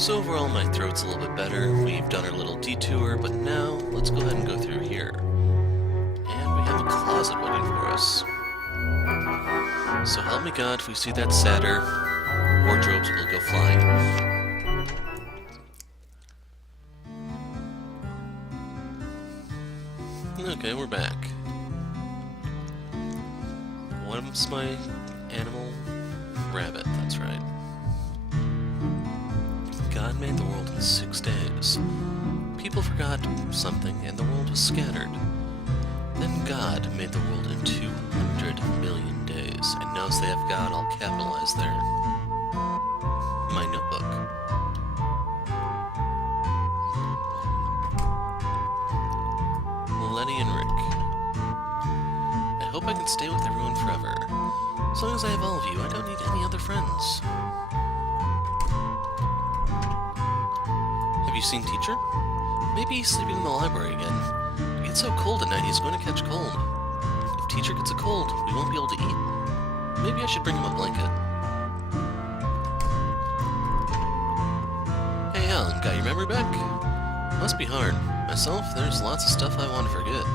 So overall, my throat's a little bit better. We've done our little detour, but now let's go ahead and go through here. And we have a closet waiting for us. So help me God, if we see that satyr, wardrobes will go flying. Okay, we're back. What's my animal? Rabbit, that's right. God made the world in 6 days. People forgot something and the world was scattered. Then God made the world in 200 million days, and notice they have God all capitalized there. My notebook. Lenny and Rick. I hope I can stay with everyone forever. As long as I have all of you, I don't need any other friends. Have you seen Teacher? Maybe he's sleeping in the library again. It gets so cold at night, he's going to catch cold. If Teacher gets a cold, we won't be able to eat. Maybe I should bring him a blanket. Hey Alan, got your memory back? Must be hard. Myself, there's lots of stuff I want to forget.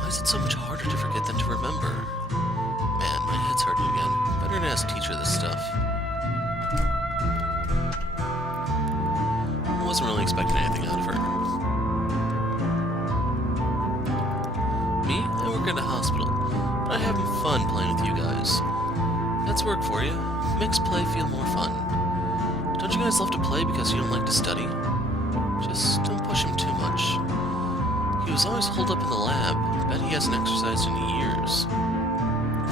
Why is it so much harder to forget than to remember? Man, my head's hurting again. Better than ask Teacher this stuff. I wasn't really expecting anything out of her. Me? I work at a hospital, but I'm having fun playing with you guys. That's work for you. Makes play feel more fun. Don't you guys love to play because you don't like to study? Just don't push him too much. He was always holed up in the lab. I bet he hasn't exercised in years.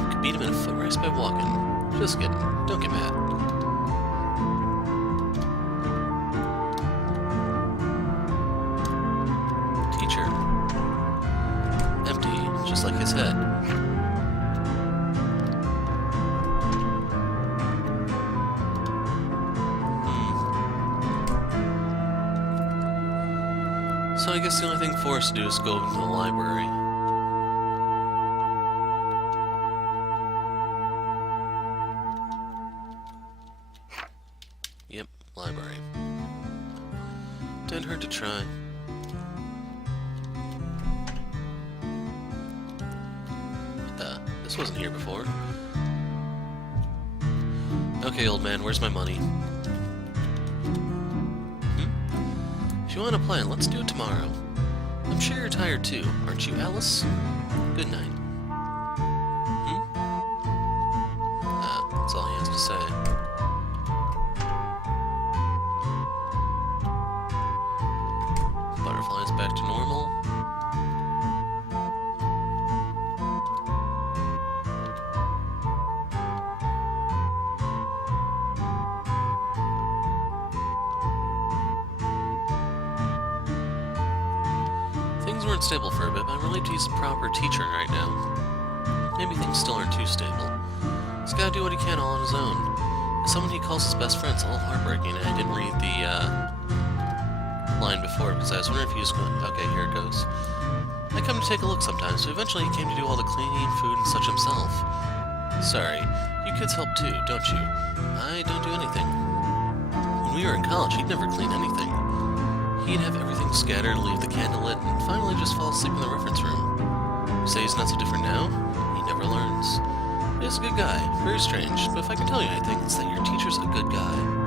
You could beat him in a foot race by walking. Just kidding. Don't get mad. Teacher. Empty, just like his head. So I guess the only thing for us to do is go into the library. Yep, library. Didn't hurt to try. What the? This wasn't here before. Okay, old man, where's my money? If you want to plan, let's do it tomorrow. I'm sure you're tired too, aren't you, Alice? Good night. That's all he has to say. Butterflies back to normal. Things weren't stable for a bit, but I'm relieved he's a proper teacher right now. Maybe things still aren't too stable. He's gotta do what he can all on his own. As someone he calls his best friend, it's a little heartbreaking, and I didn't read the line before because I was wondering if he was going... Okay, here it goes. I come to take a look sometimes, but eventually he came to do all the cleaning, food, and such himself. Sorry, you kids help too, don't you? I don't do anything. When we were in college, he'd never clean anything. He'd have everything scattered, leave the candle lit, and finally just fall asleep in the reference room. You say he's not so different now? He never learns. He's a good guy, very strange, but if I can tell you anything, it's that your teacher's a good guy.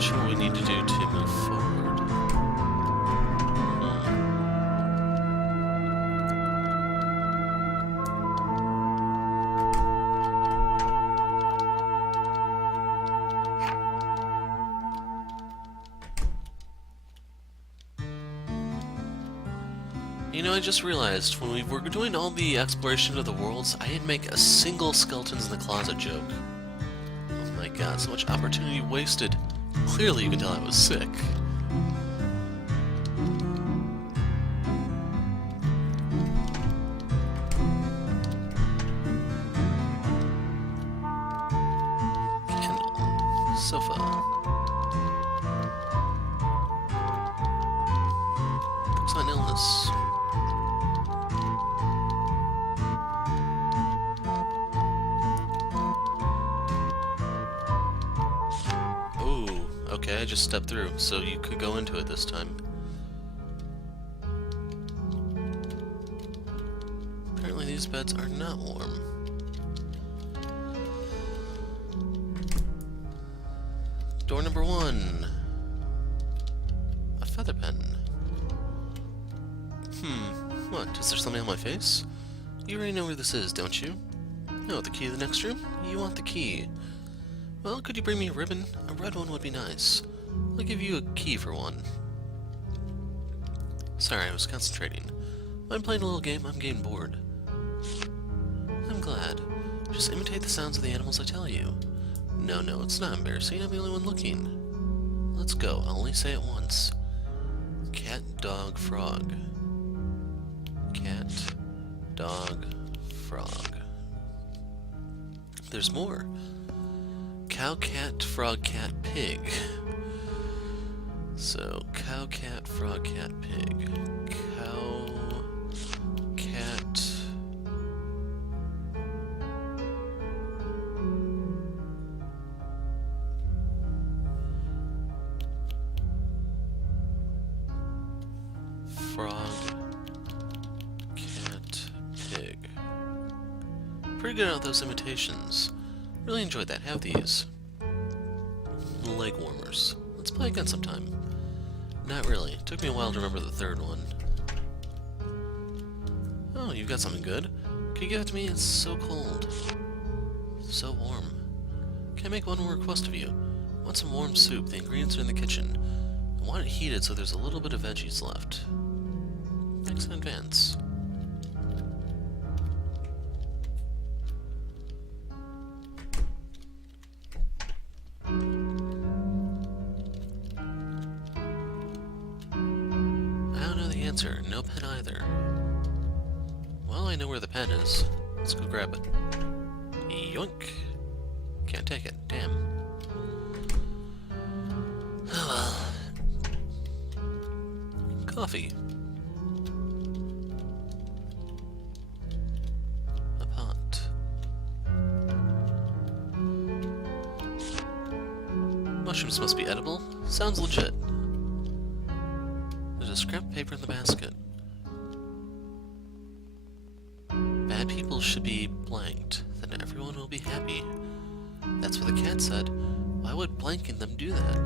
Sure what we need to do to move forward. You know, I just realized when we were doing all the exploration of the worlds, I didn't make a single skeletons in the closet joke. Oh my god, so much opportunity wasted. Clearly you can tell I was sick. this. Ooh, okay, I just stepped through, so you could go into it this time. Apparently these beds are not warm. Door number 1. A feather pen. What? Is there something on my face? You already know where this is, don't you? No, the key to the next room? You want the key. Well, could you bring me a ribbon? A red one would be nice. I'll give you a key for one. Sorry, I was concentrating. I'm playing a little game, I'm getting bored. I'm glad. Just imitate the sounds of the animals I tell you. No, it's not embarrassing, I'm the only one looking. Let's go, I'll only say it once. Cat, dog, frog. Cat, dog, frog. There's more. Cow, cat, frog, cat, pig. So, cow, cat, frog, cat, pig. Cow, cat... frog, cat, pig. Pretty good at those imitations. Really enjoyed that. Have these. Leg warmers. Let's play again sometime. Not really. Took me a while to remember the third one. Oh, you've got something good. Can you give it to me? It's so cold. So warm. Can I make one more request of you? I want some warm soup. The ingredients are in the kitchen. I want it heated so there's a little bit of veggies left. Thanks in advance. Answer. No pen either. Well, I know where the pen is. Let's go grab it. Yoink! Can't take it. Damn. Oh well. Coffee. A pot. Mushrooms must be edible. Sounds legit. There's a scrap of paper in the basket. Bad people should be blanked, then everyone will be happy. That's what the cat said. Why would blanking them do that?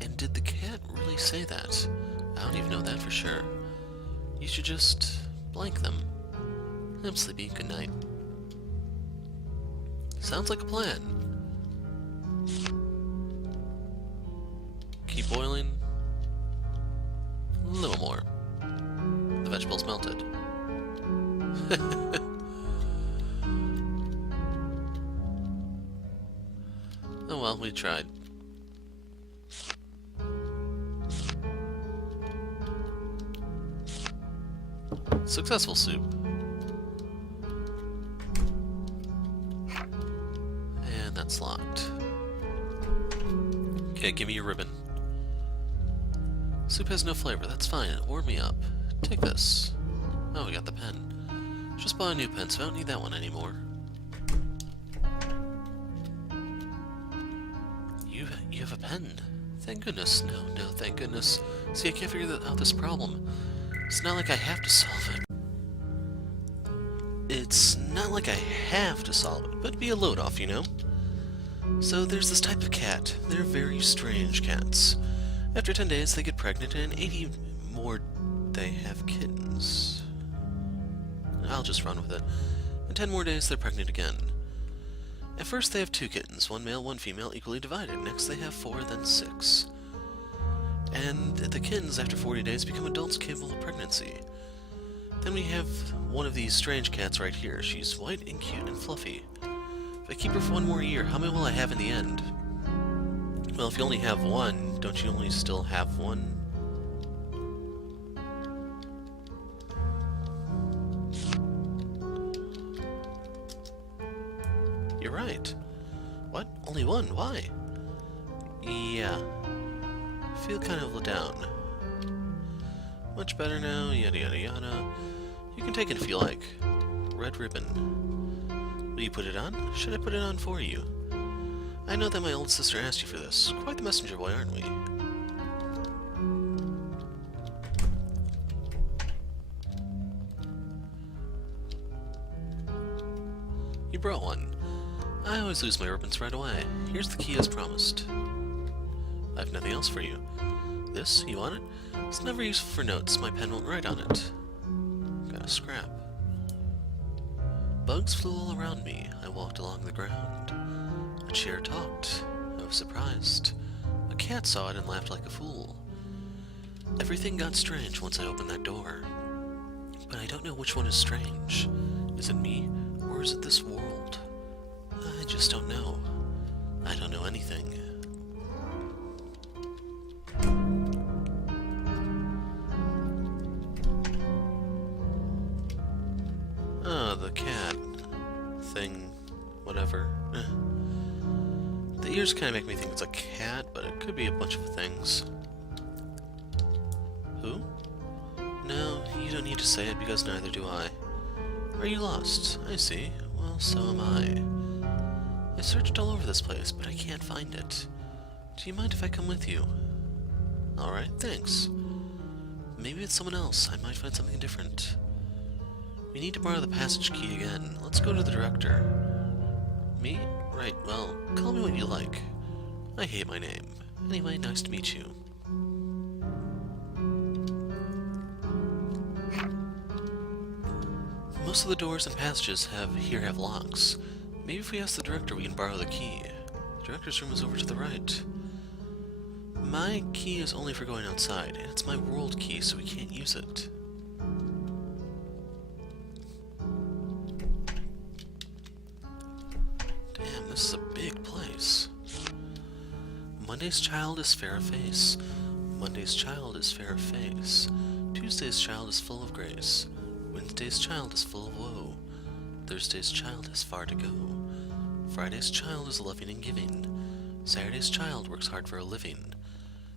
And did the cat really say that? I don't even know that for sure. You should just blank them. I'm sleepy. Good night. Sounds like a plan. Keep boiling. A little more. The vegetables melted. Oh well, we tried. Successful soup. And that's locked. Okay, give me your ribbon. Soup has no flavor, that's fine, it warmed me up. Take this. Oh, we got the pen. Just bought a new pen, so I don't need that one anymore. You have a pen? Thank goodness. No, thank goodness. See, I can't figure out this problem. It's not like I have to solve it. It's not like I have to solve it, but it'd be a load off, you know? So there's this type of cat. They're very strange cats. After 10 days, they get pregnant, and 80 more, they have kittens. I'll just run with it. In 10 more days, they're pregnant again. At first, they have 2 kittens, 1 male, 1 female, equally divided. Next, they have 4, then 6. And the kittens, after 40 days, become adults capable of pregnancy. Then we have one of these strange cats right here. She's white and cute and fluffy. If I keep her for 1 more year, how many will I have in the end? Well, if you only have 1, don't you only still have 1? You're right. What? Only 1? Why? Yeah. I feel kind of let down. Much better now, yada yada yada. You can take it if you like. Red ribbon. Will you put it on? Should I put it on for you? I know that my old sister asked you for this. Quite the messenger boy, aren't we? You brought one. I always lose my ribbons right away. Here's the key as promised. I have nothing else for you. This? You want it? It's never useful for notes. My pen won't write on it. Got a scrap. Bugs flew all around me. I walked along the ground. A chair talked. I was surprised. A cat saw it and laughed like a fool. Everything got strange once I opened that door. But I don't know which one is strange. Is it me, or is it this world? I just don't know. I don't know anything. Oh, the cat thing, whatever. The ears kind of make me think it's a cat, but it could be a bunch of things. Who? No, you don't need to say it because neither do I. Are you lost? I see. Well, so am I. I searched all over this place, but I can't find it. Do you mind if I come with you? Alright, thanks. Maybe it's someone else. I might find something different. We need to borrow the passage key again. Let's go to the director. Me? Right, well, call me what you like. I hate my name. Anyway, nice to meet you. Most of the doors and passages here have locks. Maybe if we ask the director we can borrow the key. The director's room is over to the right. My key is only for going outside, and it's my world key, so we can't use it. Damn, this is a big place. Monday's child is fair of face. Monday's child is fair of face. Tuesday's child is full of grace. Wednesday's child is full of woe. Thursday's child has far to go. Friday's child is loving and giving. Saturday's child works hard for a living.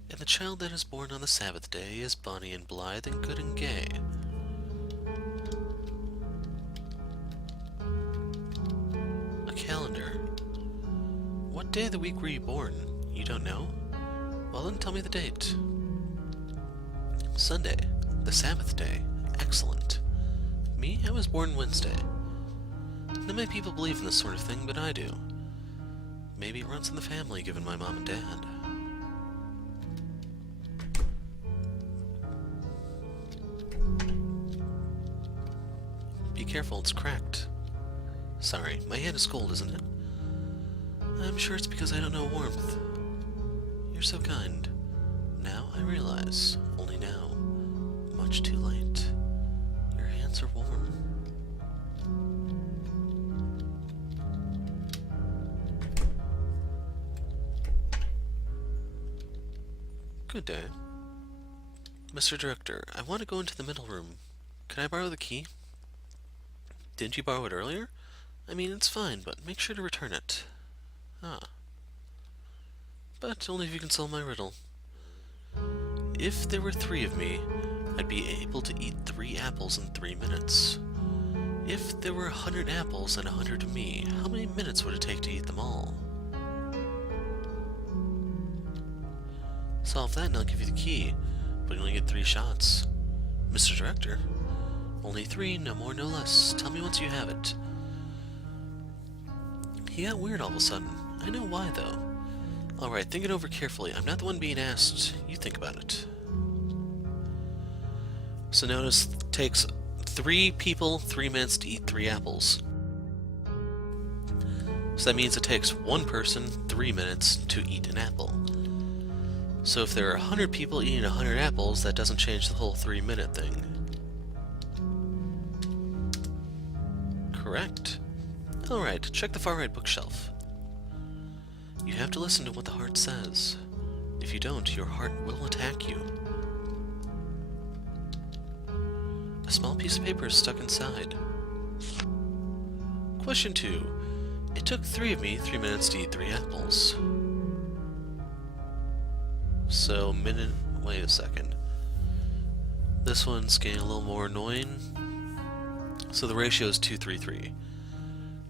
And the child that is born on the Sabbath day is bonny and blithe and good and gay. A calendar. What day of the week were you born? You don't know? Well then tell me the date. Sunday, the Sabbath day. Excellent. Me? I was born Wednesday. Not many people believe in this sort of thing, but I do. Maybe it runs in the family, given my mom and dad. Be careful, it's cracked. Sorry, my hand is cold, isn't it? I'm sure it's because I don't know warmth. You're so kind. Now I realize, only now, much too late. Your hands are warm. Good day. Mr. Director, I want to go into the middle room. Can I borrow the key? Didn't you borrow it earlier? I mean, it's fine, but make sure to return it. Ah. But only if you can solve my riddle. If there were 3 of me, I'd be able to eat 3 apples in 3 minutes. If there were 100 apples and 100 of me, how many minutes would it take to eat them all? Solve that and I'll give you the key, but you only get 3 shots. Mr. Director, only 3, no more, no less. Tell me once you have it. He got weird all of a sudden. I know why, though. Alright, think it over carefully. I'm not the one being asked. You think about it. So notice, it takes 3 people 3 minutes to eat 3 apples. So that means it takes 1 person 3 minutes to eat an apple. So if there are 100 people eating 100 apples, that doesn't change the whole 3-minute thing. Correct. Alright, check the far right bookshelf. You have to listen to what the heart says. If you don't, your heart will attack you. A small piece of paper is stuck inside. Question 2. It took 3 of me 3 minutes to eat 3 apples. So, wait a second. This one's getting a little more annoying. So the ratio is 2-3-3.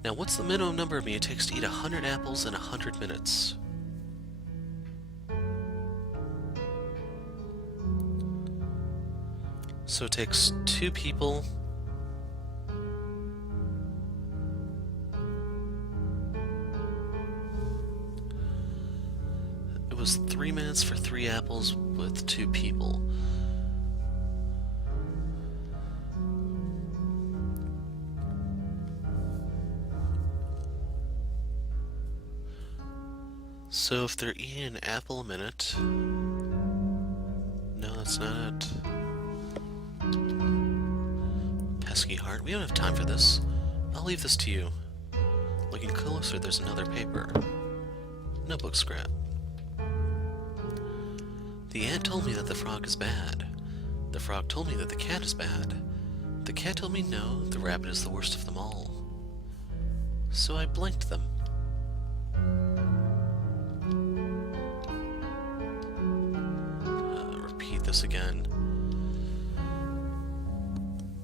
Now, what's the minimum number of me it takes to eat 100 apples in 100 minutes? So it takes 2 people. It was 3 minutes for 3 apples with 2 people. So if they're eating an apple a minute... No, that's not it. Pesky heart, we don't have time for this. I'll leave this to you. Looking closer, there's another paper. Notebook scrap. The ant told me that the frog is bad. The frog told me that the cat is bad. The cat told me no, the rabbit is the worst of them all. So I blanked them. Repeat this again.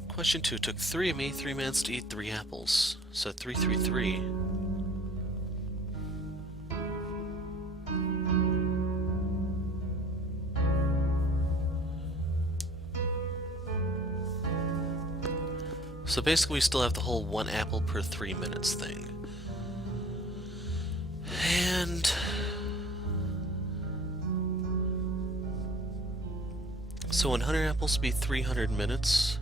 Question 2. It took 3 of me 3 minutes to eat 3 apples. So 3-3-3. So basically we still have the whole 1 apple per 3 minutes thing. And... so 100 apples would be 300 minutes.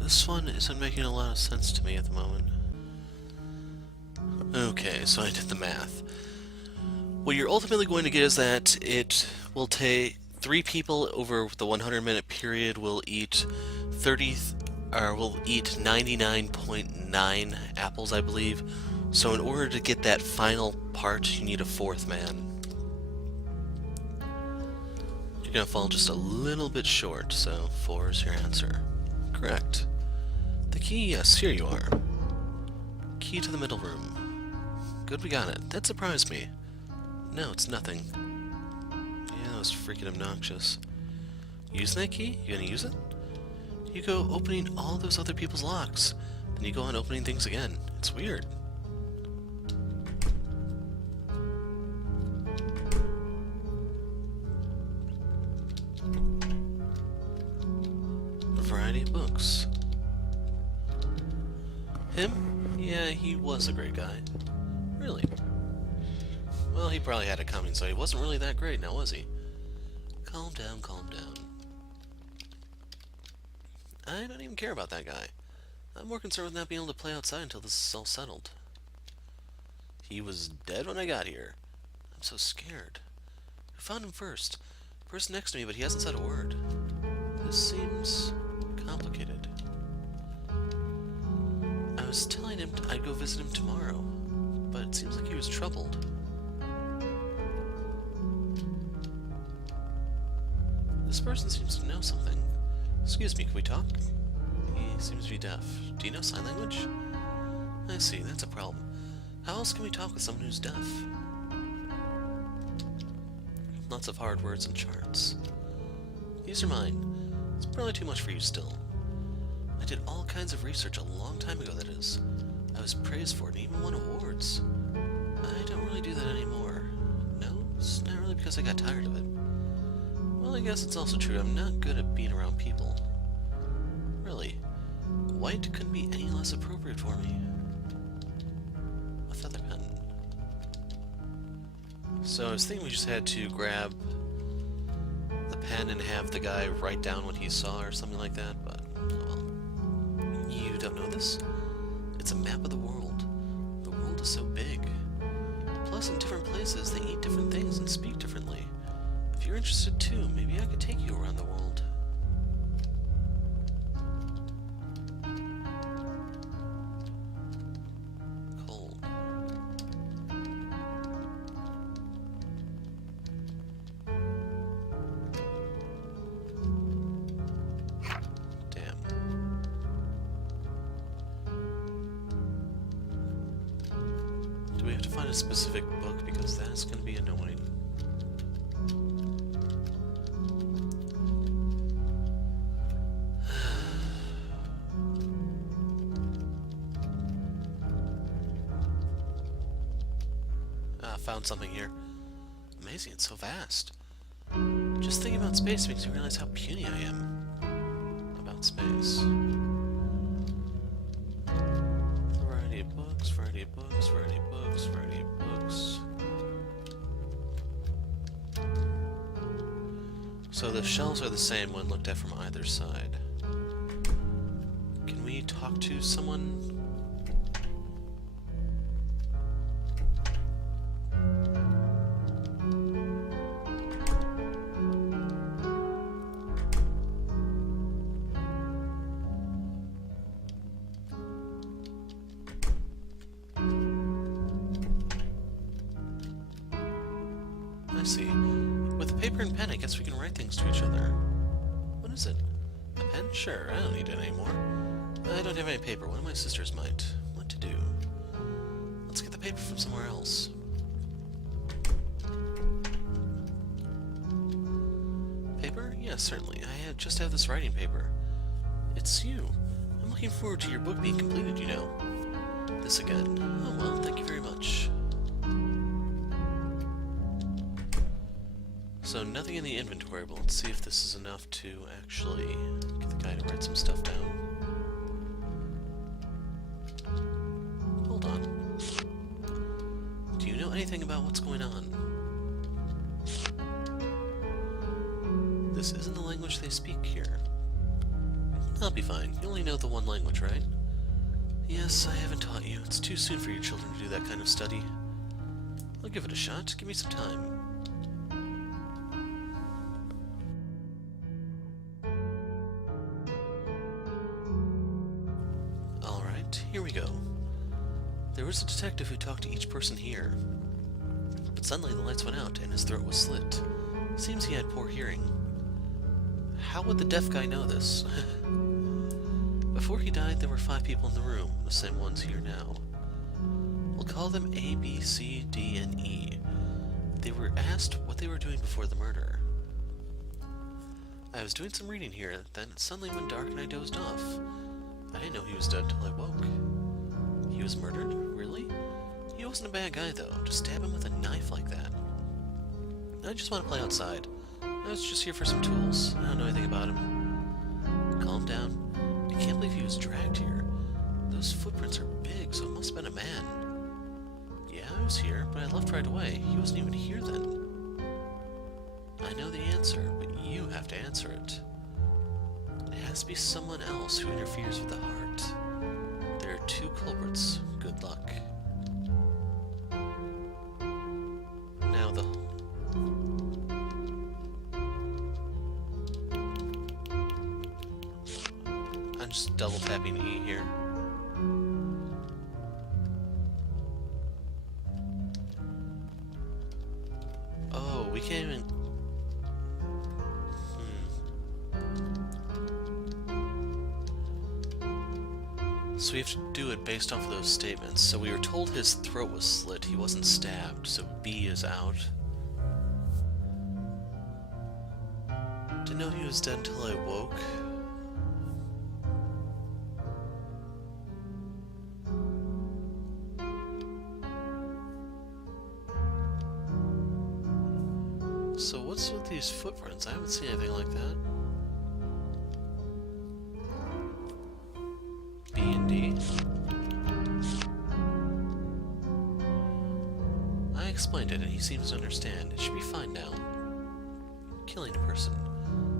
This one isn't making a lot of sense to me at the moment. Okay, so I did the math. What you're ultimately going to get is that it will take 3 people over the 100-minute period will eat 99.9 apples, I believe. So in order to get that final part, you need a 4th man. You're gonna fall just a little bit short, so 4 is your answer. Correct. The key, yes, here you are. Key to the middle room. Good, we got it. That surprised me. No, it's nothing. Yeah, that was freaking obnoxious. Use that key? You gonna use it? You go opening all those other people's locks. Then you go on opening things again. It's weird. A variety of books. Him? Yeah, he was a great guy. Really? Well, he probably had it coming, so he wasn't really that great, now was he? Calm down, calm down. I don't even care about that guy. I'm more concerned with not being able to play outside until this is all settled. He was dead when I got here. I'm so scared. Who found him first? Person next to me, but he hasn't said a word. This seems complicated. I was telling him I'd go visit him tomorrow, but it seems like he was troubled. This person seems to know something. Excuse me, can we talk? He seems to be deaf. Do you know sign language? I see, that's a problem. How else can we talk with someone who's deaf? Lots of hard words and charts. These are mine. It's probably too much for you still. I did all kinds of research a long time ago, that is. I was praised for it and even won awards. I don't really do that anymore. No, it's not really because I got tired of it. Well, I guess it's also true I'm not good at being around people. Really, white couldn't be any less appropriate for me. A feather pen. So I was thinking we just had to grab the pen and have the guy write down what he saw or something like that, but oh well. You don't know this? It's a map of the world. The world is so big. Plus, in different places, they eat different things and speak differently. If you're interested too, maybe I could take you around the world. a specific book because that's going to be annoying. Found something here. Amazing, it's so vast. Just thinking about space makes me realize how puny I am about space. Variety of books, variety of books, variety of books, variety of books. So the shelves are the same when looked at from either side. Can we talk to someone? I see. With paper and pen, I guess we can write things to each other. What is it? A pen? Sure, I don't need it anymore. I don't have any paper. One of my sisters might. What to do? Let's get the paper from somewhere else. Paper? Yes, certainly. I just have this writing paper. It's you. I'm looking forward to your book being completed, you know. This again. Oh well, thank you very much. So nothing in the inventory, but let's see if this is enough to actually get the guy to write some stuff down. Hold on. Do you know anything about what's going on? This isn't the language they speak here. I'll be fine. You only know the one language, right? Yes, I haven't taught you. It's too soon for your children to do that kind of study. I'll give it a shot. Give me some time. Here we go. There was a detective who talked to each person here. But suddenly the lights went out and his throat was slit. Seems he had poor hearing. How would the deaf guy know this? Before he died, there were 5 people in the room, the same ones here now. We'll call them A, B, C, D, and E. They were asked what they were doing before the murder. I was doing some reading here, then it suddenly went dark and I dozed off. I didn't know he was dead until I woke. He was murdered? Really? He wasn't a bad guy, though. To stab him with a knife like that. I just want to play outside. I was just here for some tools. I don't know anything about him. Calm down. I can't believe he was dragged here. Those footprints are big, so it must have been a man. Yeah, I was here, but I left right away. He wasn't even here then. I know the answer, but you have to answer it. It has to be someone else who interferes with the heart. There are 2 culprits. Good luck. Now I'm just double tapping E here. Oh, we can't even... So we have to do it based off of those statements. So we were told his throat was slit, he wasn't stabbed, so B is out. Didn't know he was dead until I woke. So what's with these footprints? I haven't seen anything like that. B and D. I explained it and he seems to understand. It should be fine now. Killing a person.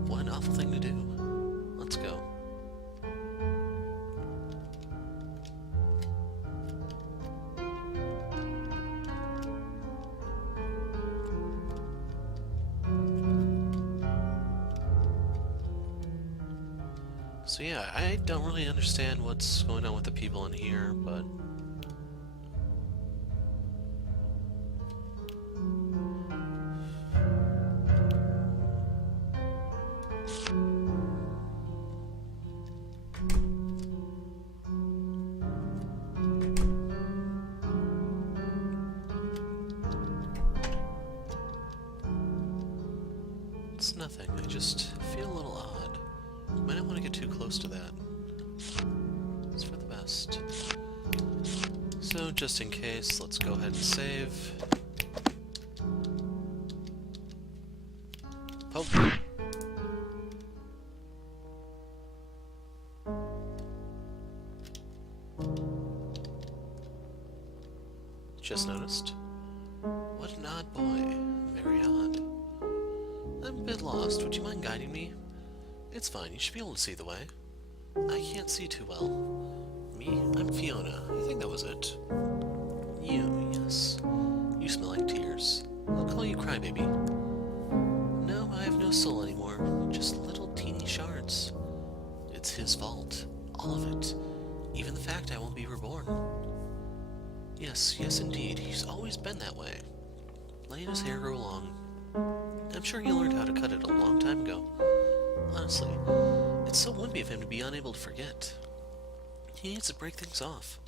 What an awful thing to do. Let's go. So yeah, I don't really understand what's going on with the people in here, but... just feel a little odd. You might not want to get too close to that. It's for the best. So, just in case, let's go ahead and save. Poke. Just noticed. What an odd boy. Very odd. I'm a bit lost. Would you mind guiding me? It's fine. You should be able to see the way. I can't see too well. Me? I'm Fiona. I think that was it. You, yes. You smell like tears. I'll call you Crybaby. No, I have no soul anymore. Just little teeny shards. It's his fault. All of it. Even the fact I won't be reborn. Yes, yes indeed. He's always been that way. Letting his hair grow long. I'm sure he learned how to cut it a long time ago. Honestly, it's so wimpy of him to be unable to forget. He needs to break things off.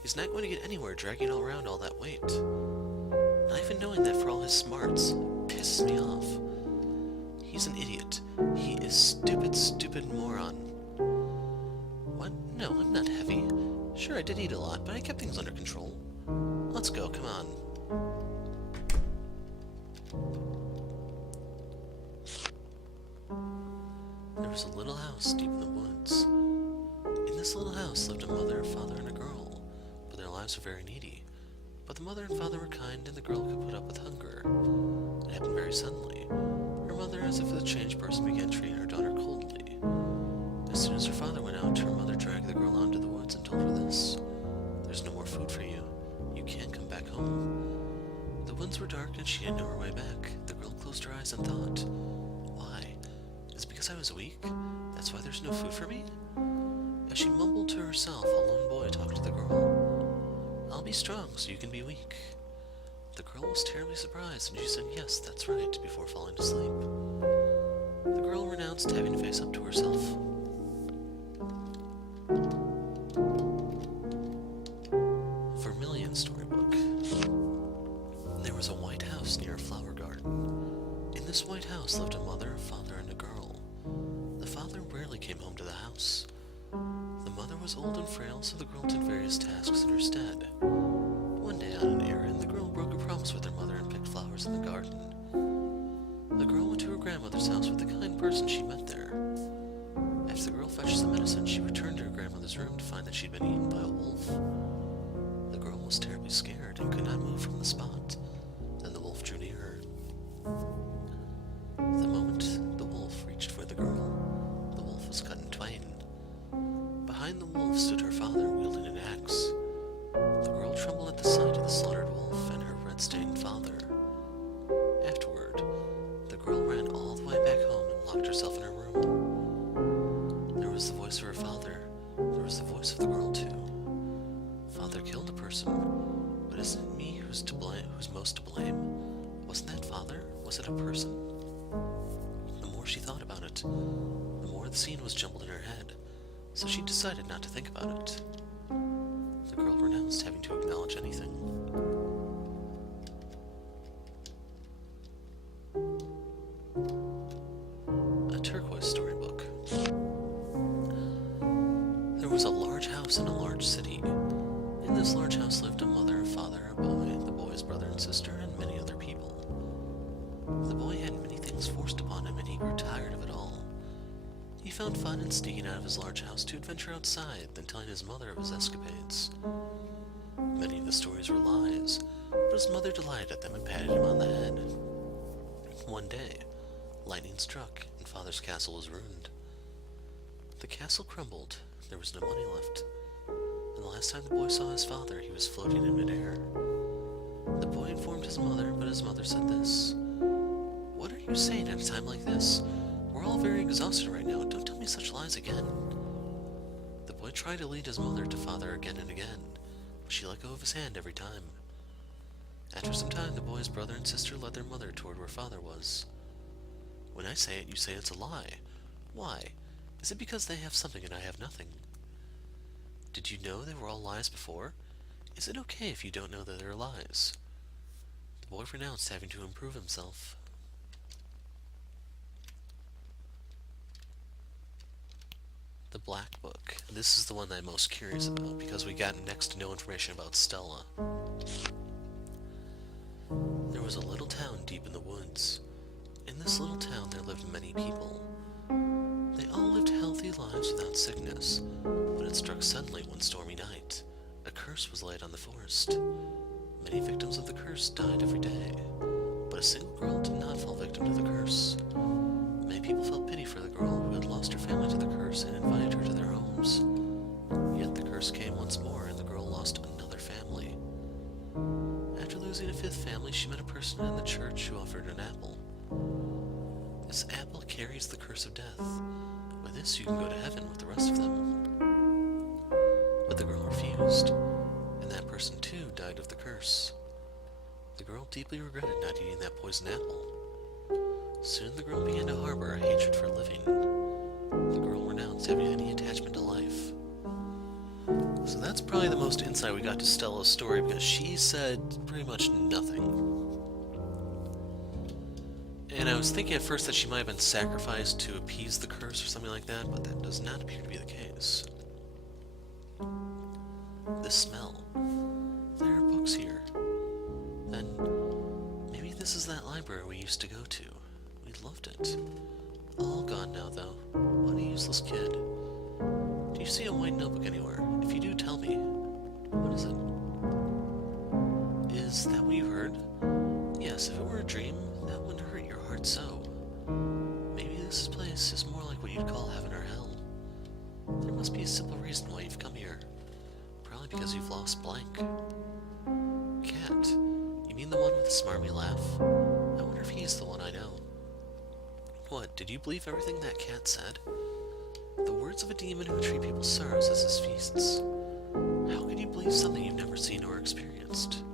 He's not going to get anywhere dragging around all that weight. Not even knowing that for all his smarts pisses me off. He's an idiot. He is stupid, stupid moron. What? No, I'm not heavy. Sure, I did eat a lot, but I kept things under control. Let's go, come on. There was a little house deep in the woods. In this little house lived a mother, a father, and a girl, but their lives were very needy. But the mother and father were kind, and the girl could put up with hunger. It happened very suddenly. Her mother, as if a changed person, began treating her daughter coldly. As soon as her father went out, her mother dragged the girl out into the woods and told her this. There's no more food for you. You can't come back home. The woods were dark, and she didn't know her way back. The girl closed her eyes and thought, why? Is it because I was weak? That's why there's no food for me? As she mumbled to herself, a lone boy talked to the girl. I'll be strong so you can be weak. The girl was terribly surprised, and she said, yes, that's right, before falling to sleep. The girl renounced having to face up to herself. Vermilion Storybook. There was a white house near a flower garden. In this white house lived a mother, a father, and a girl. The father rarely came home to the house. The mother was old and frail, so the girl did various tasks in her stead. One day on an errand, the girl broke a promise with her mother and picked flowers in the garden. The girl went to her grandmother's house with the kind person she met there. After the girl fetched some medicine, she returned to her grandmother's room to find that she'd been eaten by a wolf. The girl was terribly scared and could not move from the spot. Then the wolf drew nearer. The moment the wolf reached for the girl, the wolf was cut in twain. Behind the wolf stood her father, wielding an axe. The girl trembled at the sight of the slaughtered wolf and her red-stained father. Afterward, the girl ran all the way back home and locked herself in her room. There was the voice of her father. There was the voice of the girl, too. Father killed a person, but isn't it me who's most to blame? Wasn't that father? Was it a person? The more she thought about it, the more the scene was jumbled in her head, so she decided not to think about it. The girl renounced having to acknowledge anything. A turquoise storybook. There was a large house in a large city. In this large house lived a mother, a father, a boy, the boy's brother and sister, and many other people. The boy had many things forced upon him, and he grew tired of it all. He found fun in sneaking out of his large house to adventure outside, then telling his mother of his escapades. Many of the stories were lies, but his mother delighted at them and patted him on the head. One day, lightning struck, and Father's castle was ruined. The castle crumbled, there was no money left, and the last time the boy saw his father, he was floating in midair. The boy informed his mother, but his mother said this. What are you saying at a time like this? We're all very exhausted right now. Don't tell me such lies again. The boy tried to lead his mother to Father again and again, but she let go of his hand every time. After some time, the boy's brother and sister led their mother toward where Father was. When I say it, you say it's a lie. Why? Is it because they have something and I have nothing? Did you know they were all lies before? Is it okay if you don't know that they're lies? The boy renounced having to improve himself. black book. This is the one that I'm most curious about because we got next to no information about Stella. There was a little town deep in the woods. In this little town there lived many people. They all lived healthy lives without sickness, but it struck suddenly one stormy night. A curse was laid on the forest. Many victims of the curse died every day, but a single girl did not fall victim to the curse. Many people felt pity for the girl who had lost her family to the curse and invited her to their homes. Yet the curse came once more and the girl lost another family. After losing a fifth family, she met a person in the church who offered an apple. This apple carries the curse of death. With this you can go to heaven with the rest of them. But the girl refused, and that person too died of the curse. The girl deeply regretted not eating that poison apple. Soon the girl began to harbor a hatred for living. The girl renounced having any attachment to life. So that's probably the most insight we got to Stella's story because she said pretty much nothing. And I was thinking at first that she might have been sacrificed to appease the curse or something like that, but that does not appear to be the case. The smell. There are books here. Then maybe this is that library we used to go to. We loved it. All gone now, though. What a useless kid. Do you see a white notebook anywhere? If you do, tell me. What is it? Is that what you heard? Yes, if it were a dream, that wouldn't hurt your heart so. Maybe this place is more like what you'd call heaven or hell. There must be a simple reason why you've come here. Probably because you've lost blank. Cat. You mean the one with the smarmy laugh? I wonder if he's the one I know. What, did you believe everything that cat said? The words of a demon who treat people's sorrows as his feasts. How could you believe something you've never seen or experienced?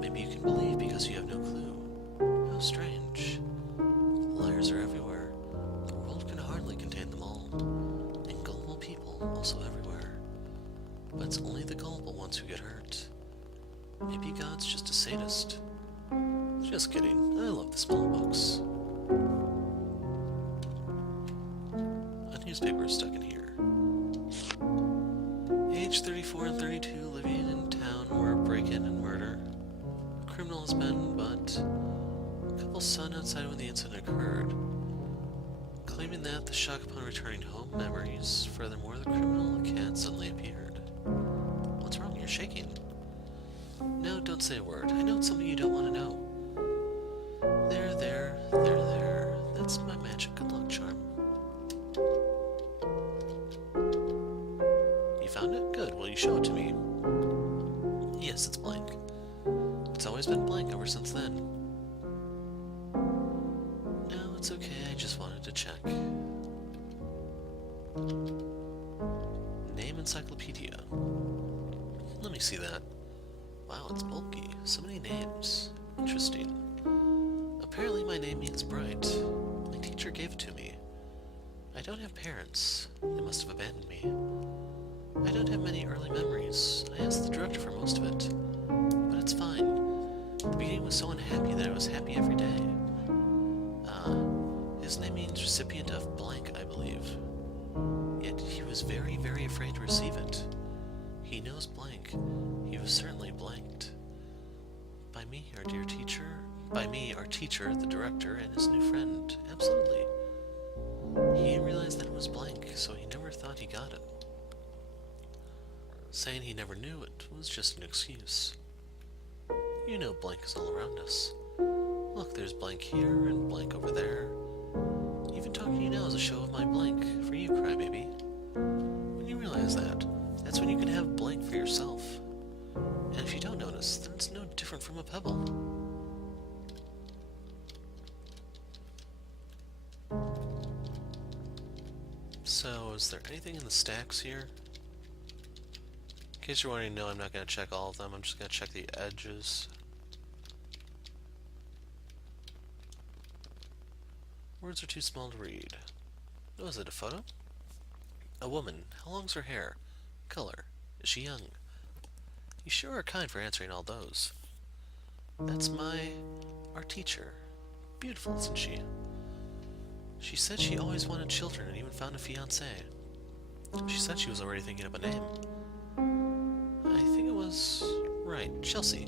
Maybe you can believe because you have no clue. How strange. Liars are everywhere. The world can hardly contain them all. And gullible people also everywhere. But it's only the gullible ones who get hurt. Maybe God's just a sadist. Just kidding. I love the smell of books. A newspaper is stuck in here. Age 34 and 32, living in town where break-in and murder. A criminal has been, but a couple's son outside when the incident occurred. Claiming that the shock upon returning home memories. Furthermore, the criminal cat suddenly appeared. What's wrong? You're shaking. No, don't say a word. I know it's something you don't want to know. There. That's my magic good luck charm. You found it? Good. Will you show it to me? Yes, it's blank. It's always been blank ever since then. No, it's okay. I just wanted to check. Name encyclopedia. Let me see that. Wow, it's bulky. So many names. Interesting. Apparently my name means bright. My teacher gave it to me. I don't have parents. They must have abandoned me. I don't have many early memories. I asked the director for most of it. But it's fine. The beginning was so unhappy that I was happy every day. His name means recipient of blank, I believe. Yet he was very, very afraid to receive it. He knows blank. He was certainly blanked. By me, our dear teacher. By me, our teacher, the director, and his new friend. Absolutely. He didn't realize that it was blank, so he never thought he got it. Saying he never knew it was just an excuse. You know blank is all around us. Look, there's blank here and blank over there. Even talking to you now is a show of my blank, for you, crybaby. When you realize that, that's when you can have blank for yourself. And if you don't notice, then it's no different from a pebble. So, is there anything in the stacks here? In case you're wanting to know, I'm not going to check all of them, I'm just going to check the edges. Words are too small to read. Oh, is it a photo? A woman. How long's her hair? Color. Is she young? You sure are kind for answering all those. That's our teacher. Beautiful, isn't she? She said she always wanted children and even found a fiancé. She said she was already thinking of a name. I think it was... right, Chelsea.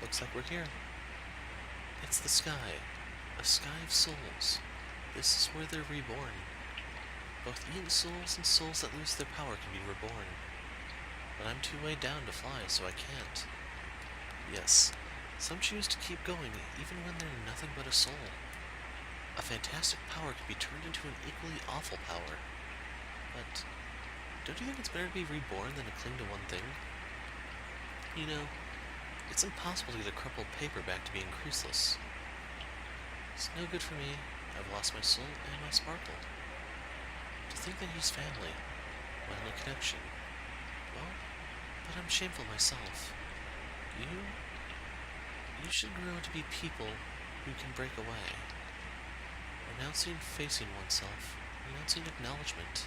Looks like we're here. It's the sky. A sky of souls. This is where they're reborn. Both eaten souls and souls that lose their power can be reborn. But I'm too weighed down to fly, so I can't. Yes, some choose to keep going, even when they're nothing but a soul. A fantastic power can be turned into an equally awful power. But don't you think it's better to be reborn than to cling to one thing? You know, it's impossible to get a crumpled paper back to being creaseless. It's no good for me. I've lost my soul and my sparkle. To think that he's family, my only connection. Well, but I'm shameful myself. You should grow to be people who can break away. Renouncing facing oneself, renouncing acknowledgement,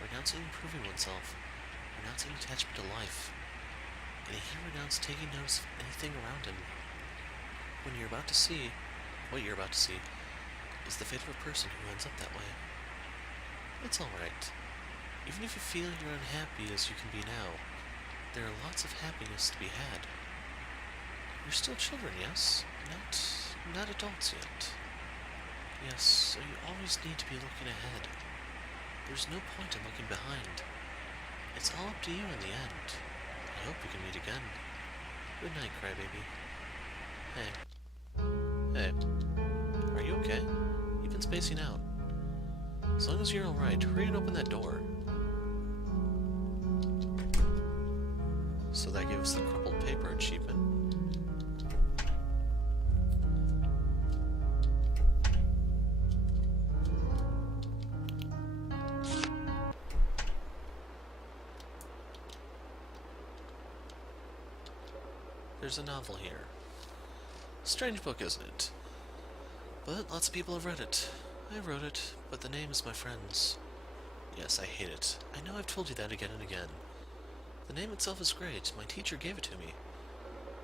renouncing improving oneself, renouncing attachment to life, and he renounced taking notice of anything around him. What you're about to see is the fate of a person who ends up that way. It's alright. Even if you feel you're unhappy as you can be now, there are lots of happiness to be had. You're still children, yes? Not adults yet. Yes, so you always need to be looking ahead. There's no point in looking behind. It's all up to you in the end. I hope we can meet again. Good night, crybaby. Hey. Are you okay? You've been spacing out. As long as you're alright, hurry and open that door. So that gives the crumpled paper achievement. There's a novel here. Strange book, isn't it? But lots of people have read it. I wrote it, but the name is my friend's. Yes, I hate it. I know I've told you that again and again. The name itself is great. My teacher gave it to me.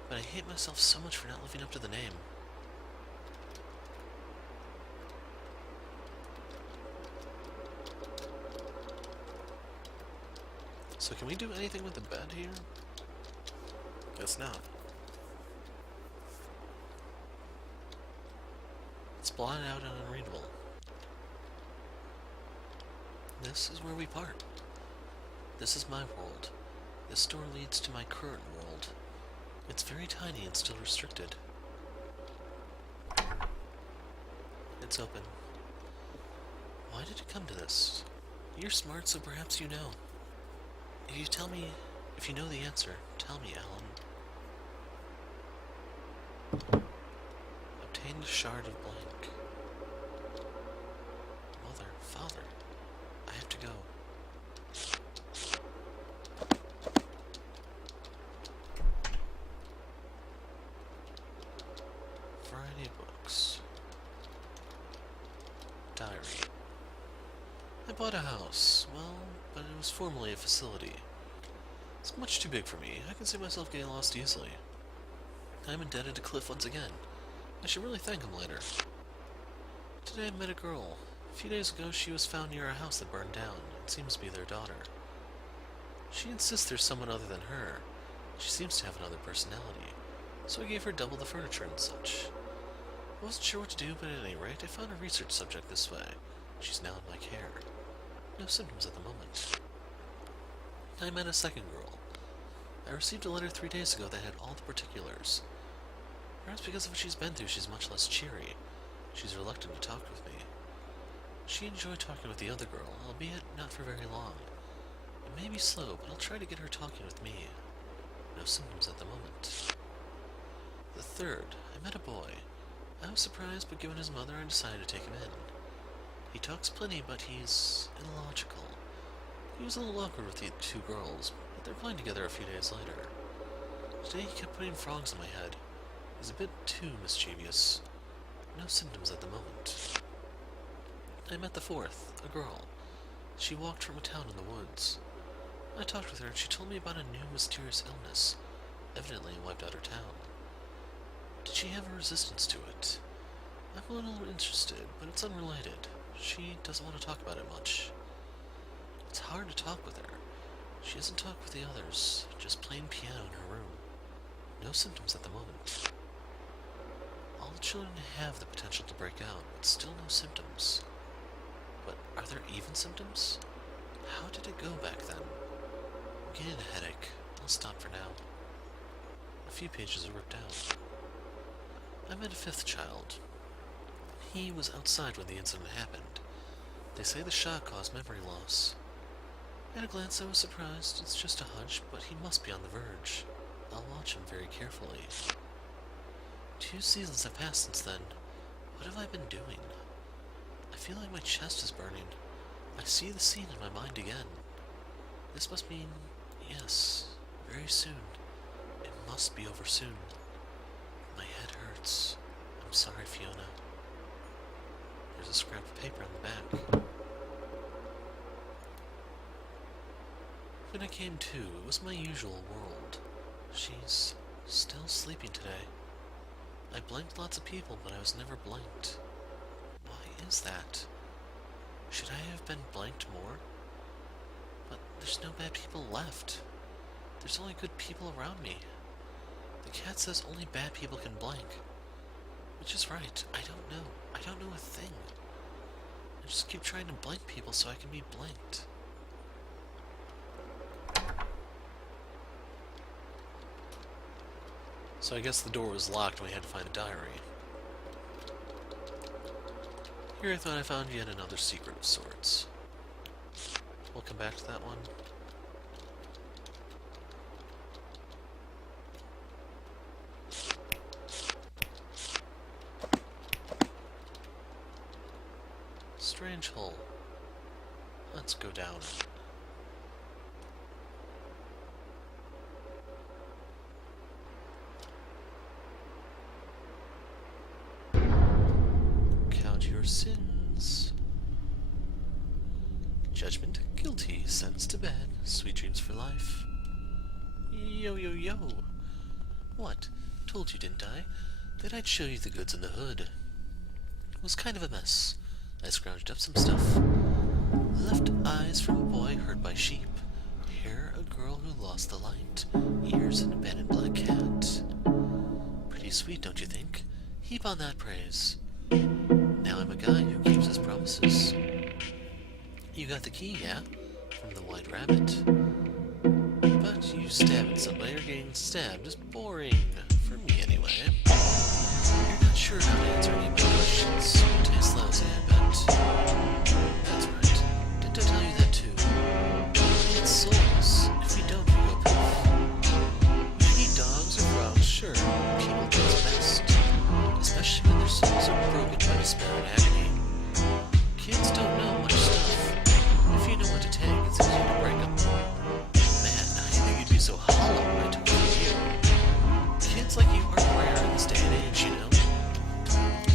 But I hate myself so much for not living up to the name. So can we do anything with the bed here? Guess not. It's blotted out and unreadable. This is where we part. This is my world. This door leads to my current world. It's very tiny and still restricted. It's open. Why did it come to this? You're smart, so perhaps you know. If you know the answer, tell me, Alan. Obtained a shard of blank. Mother, father, I have to go. Variety of books. Diary. I bought a house, well, but it was formerly a facility. It's much too big for me. I can see myself getting lost easily. I'm indebted to Cliff once again. I should really thank him later. Today I met a girl. A few days ago she was found near a house that burned down. It seems to be their daughter. She insists there's someone other than her. She seems to have another personality, so I gave her double the furniture and such. I wasn't sure what to do, but at any rate, I found a research subject this way. She's now in my care. No symptoms at the moment. I met a second girl. I received a letter 3 days ago that had all the particulars. Perhaps because of what she's been through, she's much less cheery. She's reluctant to talk with me. She enjoyed talking with the other girl, albeit not for very long. It may be slow, but I'll try to get her talking with me. No symptoms at the moment. The third, I met a boy. I was surprised, but given his mother, I decided to take him in. He talks plenty, but he's illogical. He was a little awkward with the two girls, but they're playing together a few days later. Today he kept putting frogs in my head. He's a bit too mischievous. No symptoms at the moment. I met the fourth, a girl. She walked from a town in the woods. I talked with her and she told me about a new mysterious illness. Evidently wiped out her town. Did she have a resistance to it? I'm a little interested, but it's unrelated. She doesn't want to talk about it much. It's hard to talk with her. She doesn't talk with the others, just playing piano in her room. No symptoms at the moment. All the children have the potential to break out, but still no symptoms. But are there even symptoms? How did it go back then? I'm getting a headache. I'll stop for now. A few pages are ripped out. I met a fifth child. He was outside when the incident happened. They say the shock caused memory loss. At a glance I was surprised. It's just a hunch, but he must be on the verge. I'll watch him very carefully. 2 seasons have passed since then. What have I been doing? I feel like my chest is burning. I see the scene in my mind again. This must mean, yes, very soon. It must be over soon. My head hurts. I'm sorry, Fiona. There's a scrap of paper on the back. When I came to, it was my usual world. She's still sleeping today. I blanked lots of people, but I was never blanked. Why is that? Should I have been blanked more? But there's no bad people left. There's only good people around me. The cat says only bad people can blank. Which is right. I don't know. I don't know a thing. I just keep trying to blank people so I can be blanked. So I guess the door was locked and we had to find a diary. Here I thought I found yet another secret of sorts. We'll come back to that one. Strange hole. Let's go down. Count your sins. Judgment, guilty, sentenced to bed, sweet dreams for life. Yo, yo, yo. What? Told you, didn't I? That I'd show you the goods in the hood. It was kind of a mess. I scrounged up some stuff. Left eyes from a boy hurt by sheep. Hair a girl who lost the light. Ears an abandoned black cat. Pretty sweet, don't you think? Heap on that praise. Now I'm a guy who keeps his promises. You got the key, yeah? From the White Rabbit. But you stabbing somebody or getting stabbed is boring. For me, anyway. You're not sure how to answer any of my questions. Tastes lousy, I bet. That's right. Didn't I tell you that too? We need souls. If we don't, we go poof. We need dogs or frogs, sure. People do the best. Especially when their souls are broken by despair and agony. Kids don't know much stuff. If you know what to take, it's easy to break them. Man, I didn't think you'd be so hollow when I took it from you. Kids like you are rare in this day and age, you know.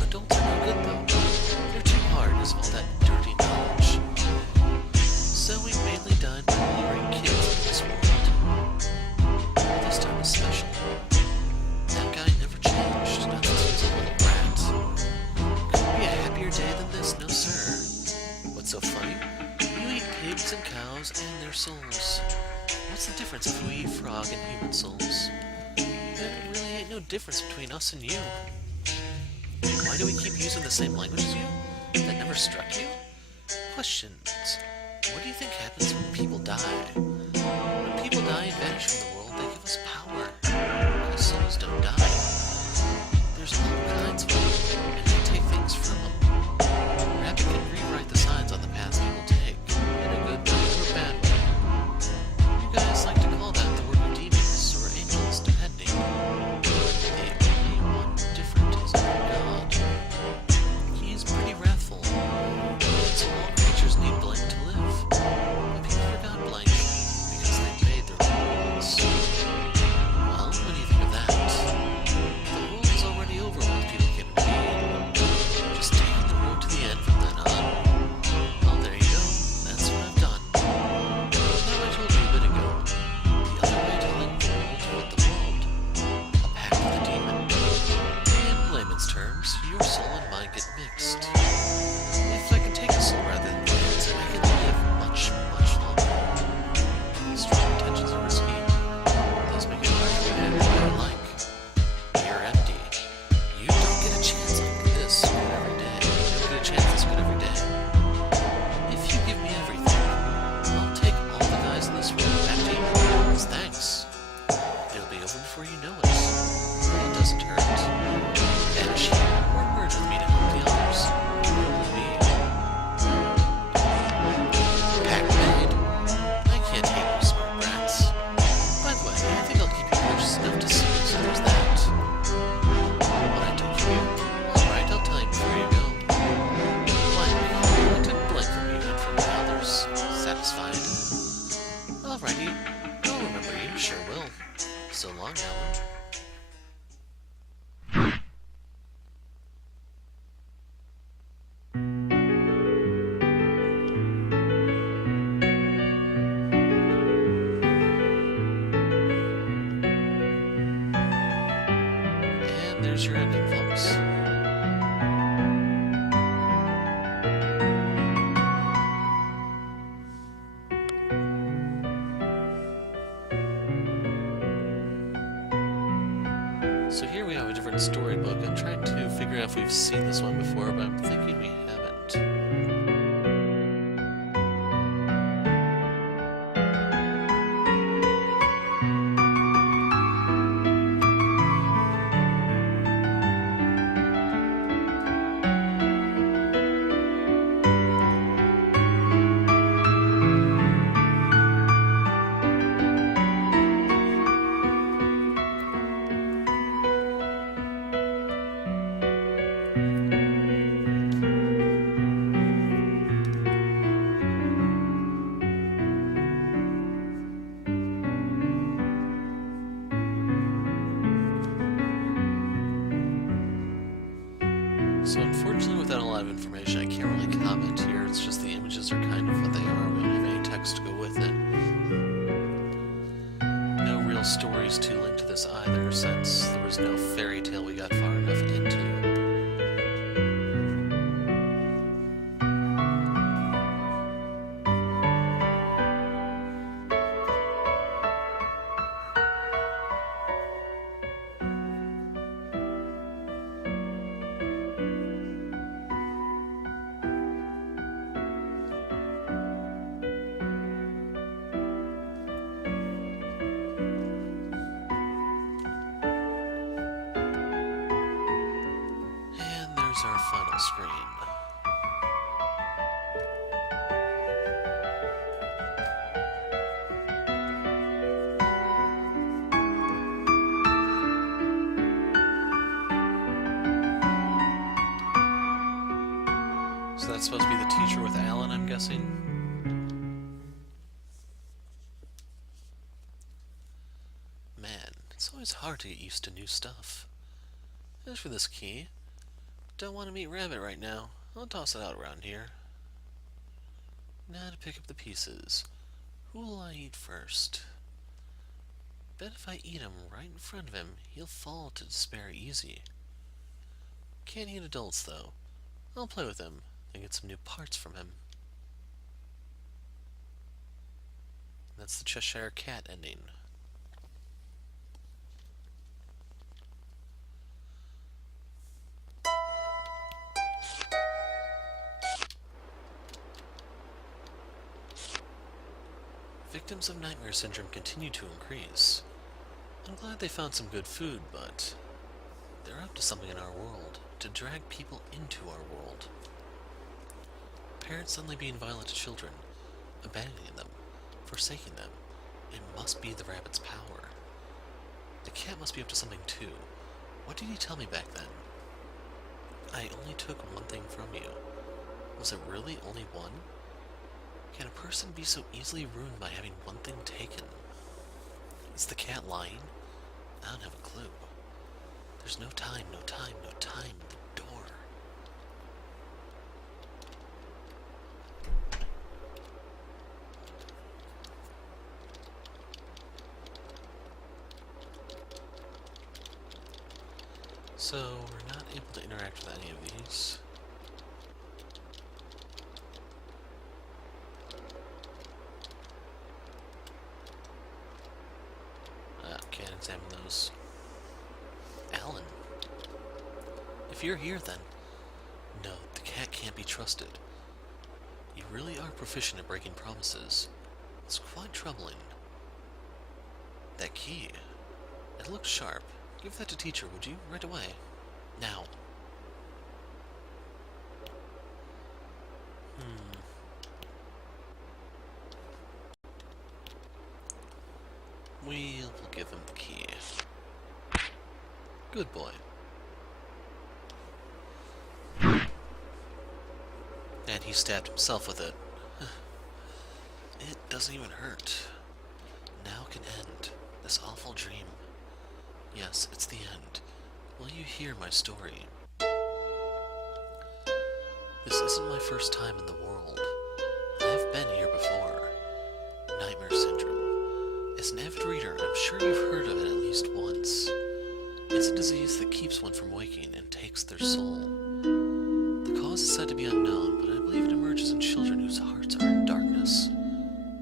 Adults are no good, though. They're too hard because of all that dirty knowledge. So we mainly done by luring kids into this world. But this time was special. That guy never changed, not since he was a little brat. Could be a happier day than this, no sir. What's so funny? You eat pigs and cows and their souls. What's the difference if we eat frog and human souls? There really ain't no difference between us and you. Why do we keep using the same language as you? That never struck you? Questions. What do you think happens when people die? When people die and vanish from the world, they give us power. Because souls don't die. There's all kinds of them, and they take things from them. Rabbit can rewrite the signs on the paths people take, in a good way or a bad way. You guys like to call that the work of demons or angels, depending. The only one different is our God. He's pretty wrathful. So all creatures need blank to live. But people forgot blank because they made their own rules. Well, what do you think of that? folks. So here we have a different storybook. I'm trying to figure out if we've seen this one before, but I'm thinking we haven't. So unfortunately, without a lot of information, I can't really comment here. It's just the images are kind of what they are. We don't have any text to go with it. No real stories to link to this either, since there was no fairy tale we got far enough into. Our final screen. So that's supposed to be the teacher with Alan, I'm guessing? Man, it's always hard to get used to new stuff. As for this key, don't want to meet Rabbit right now. I'll toss it out around here. Now to pick up the pieces. Who will I eat first? Bet if I eat him right in front of him, he'll fall to despair easy. Can't eat adults, though. I'll play with him and get some new parts from him. That's the Cheshire Cat ending. Victims of nightmare syndrome continue to increase. I'm glad they found some good food, but they're up to something in our world, to drag people into our world. Parents suddenly being violent to children, abandoning them, forsaking them. It must be the rabbit's power. The cat must be up to something too. What did he tell me back then? I only took one thing from you. Was it really only one? Can a person be so easily ruined by having one thing taken? Is the cat lying? I don't have a clue. There's no time, no time, no time. The door. So, we're not able to interact with any of these. Can't examine those. Alan. If you're here, then. No, the cat can't be trusted. You really are proficient at breaking promises. It's quite troubling. That key. It looks sharp. Give that to teacher, would you? Right away. Now. We'll give him the key. Good boy. And he stabbed himself with it. It doesn't even hurt. Now can end this awful dream. Yes, it's the end. Will you hear my story? This isn't my first time in the world. I've been here before. Nightmare syndrome. As an avid reader, I'm sure you've heard of it at least once. is a disease that keeps one from waking and takes their soul. The cause is said to be unknown, but I believe it emerges in children whose hearts are in darkness.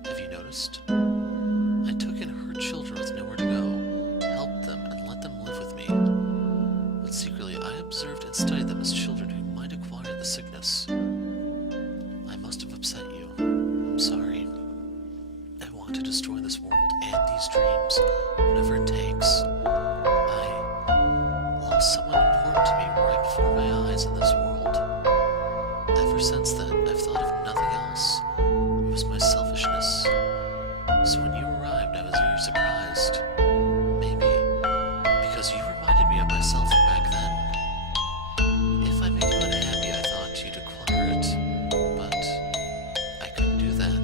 Have you noticed? I took in hurt children with nowhere to go, helped them, and let them live with me. But secretly, I observed and studied them as children who might acquire the sickness. I must have upset you. I'm sorry. I want to destroy this world and these dreams, whatever it takes. I lost someone important to me right before my eyes in this world. Ever since then, I've thought of nothing else. It was my selfishness. So when you arrived, I was very surprised. Maybe because you reminded me of myself from back then. If I made you unhappy, I thought you'd acquire it. But I couldn't do that.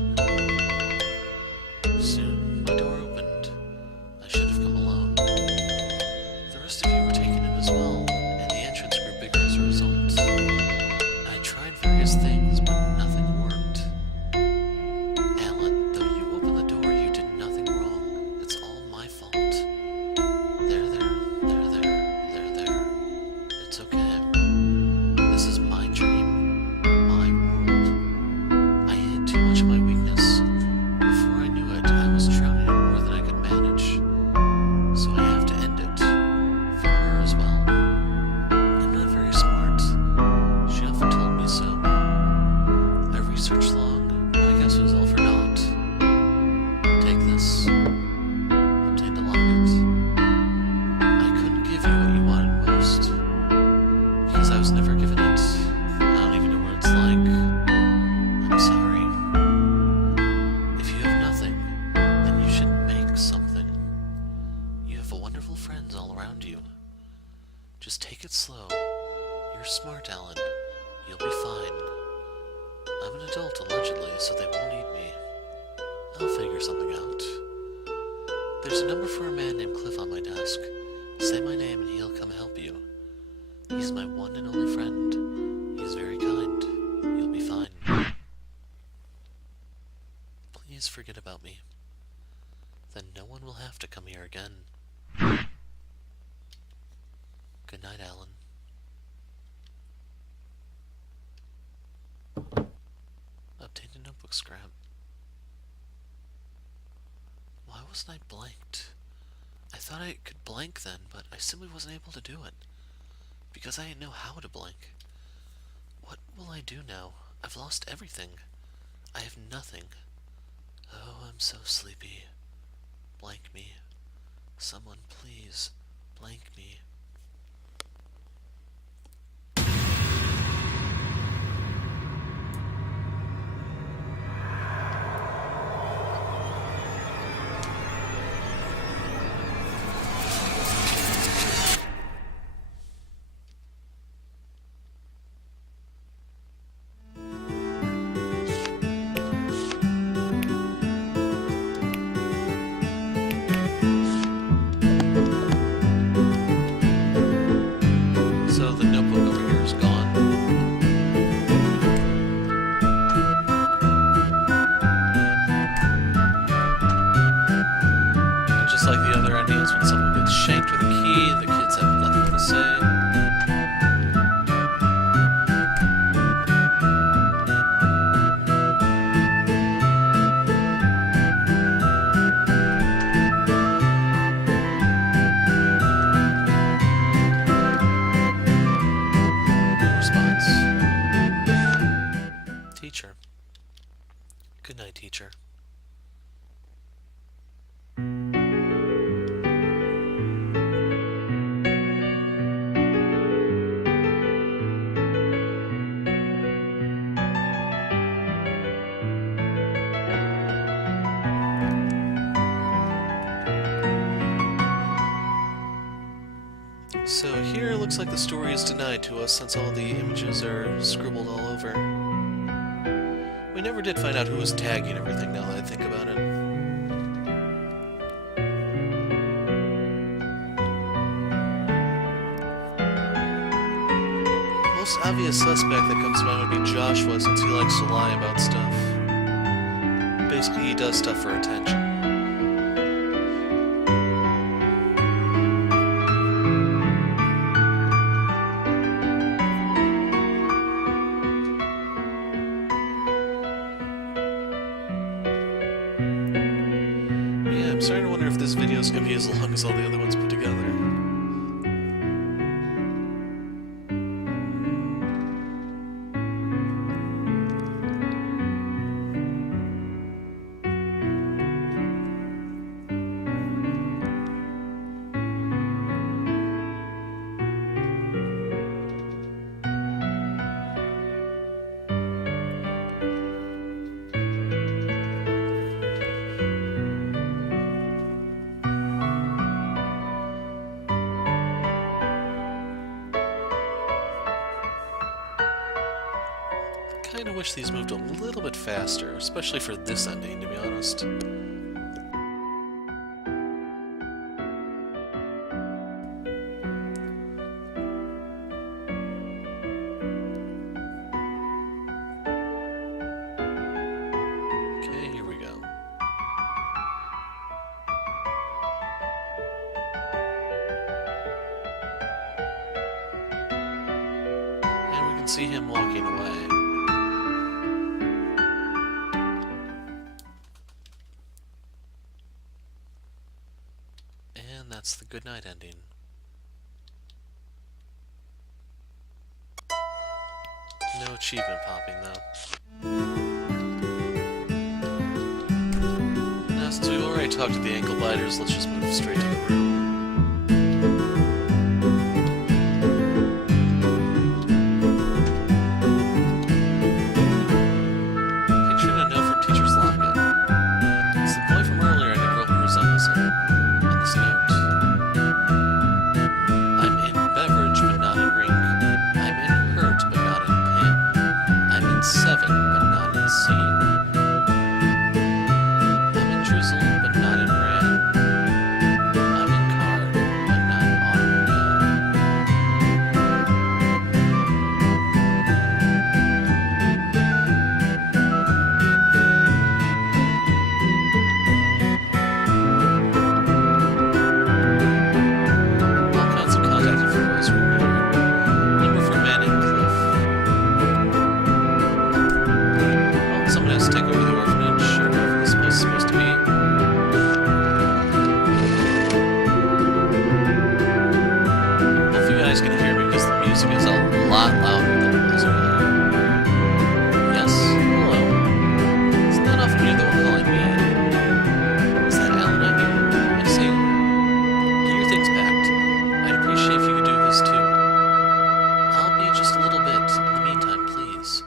Soon, my door opened. I should have come alone. The rest of you were taken in as well, and the entrance grew bigger as a result. I tried various things, but nothing worked. Alan, though you opened the door, you did nothing wrong. It's all my fault. There. It's okay. This is my dream, my world. I hid too much of my weakness. Before I knew it, I was drowning in more than I could manage. So I have to end it. For her as well. I'm not very smart. She often told me so. I researched long, but I guess it was all for naught. Take this. Obtained a locket. I couldn't give you what you wanted most. Because I was never given it. I don't even know what it's like. I'm sorry. If you have nothing, then you should make something. You have wonderful friends all around you. Just take it slow. You're smart, Alan. You'll be fine. I'm an adult, allegedly, so they won't need me. I'll figure something out. There's a number for a man named Cliff on my desk. Say my name and he'll come help you. He's my one and only friend. He's very kind. You'll be fine. Please forget about me. Then no one will have to come here again. Good night, Alan. Obtained a notebook scrap. Why wasn't I blanked? I thought I could blank then, but I simply wasn't able to do it. Because I didn't know how to blank. What will I do now? I've lost everything. I have nothing. Oh, I'm so sleepy. Blank me. Someone please blank me. So the notebook over here is gone. And just like the other endings, when someone gets shanked with a key, the kids have nothing to say. Response. Teacher. Good night, teacher. So here it looks like the story is denied to us since all the images are scribbled all over. We never did find out who was tagging everything now that I think about it. Most obvious suspect that comes to mind would be Joshua since he likes to lie about stuff. Basically, he does stuff for attention. this video's gonna be as long as all the other ones put together. I kinda wish these moved a little bit faster, especially for this ending, to be honest. Okay, here we go. And we can see him walking away. And that's the goodnight ending. No achievement popping, though. Now, since we've already talked to the ankle biters, let's just move straight to the room. Picturing a note from Teacher's Locket. It's the boy from earlier and a girl who resembles him. On this note, I'm in beverage but not in rink. I'm in hurt but not in pain. I'm in 7 but not in scene. I'm in drizzle but not in rain. I'm in card but not in automobile. All kinds of contact info were here. Number for man named Cliff. Well, someone has to take over the orphanage, or whatever this place is supposed to be. Hopefully you guys can hear me because the music is a lot louder than it was earlier. Yes, hello. It's not often you're the one calling me. Is that Alan I hear? I see. Get your things packed. I'd appreciate if you could do this too. I'll be just a little bit. In the meantime, please.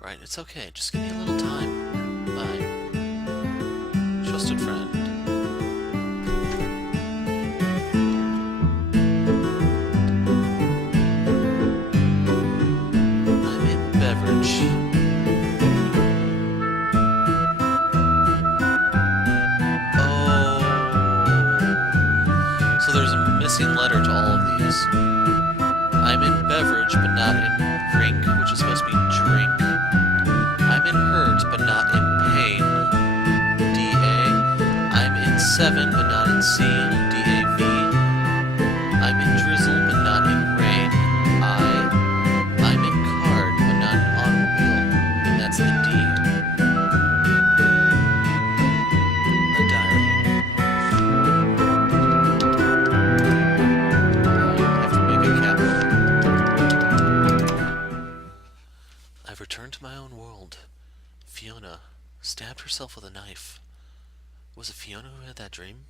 Right, it's okay. Just give me a little time. Bye. Trusted friend. I'm in beverage. Oh. So there's a missing letter to all of these. I'm in beverage, but not in drink, which is supposed to be drink. I'm in hurt, but not in pain. D-A. I'm in 7, but not in scene. D-A-V. I'm in drizzle, but not in rain. I'm in card, but not in automobile. And that's the D. A diary. I have to make a capital. I've returned to my own world. Fiona stabbed herself with a knife. Was it Fiona who had that dream?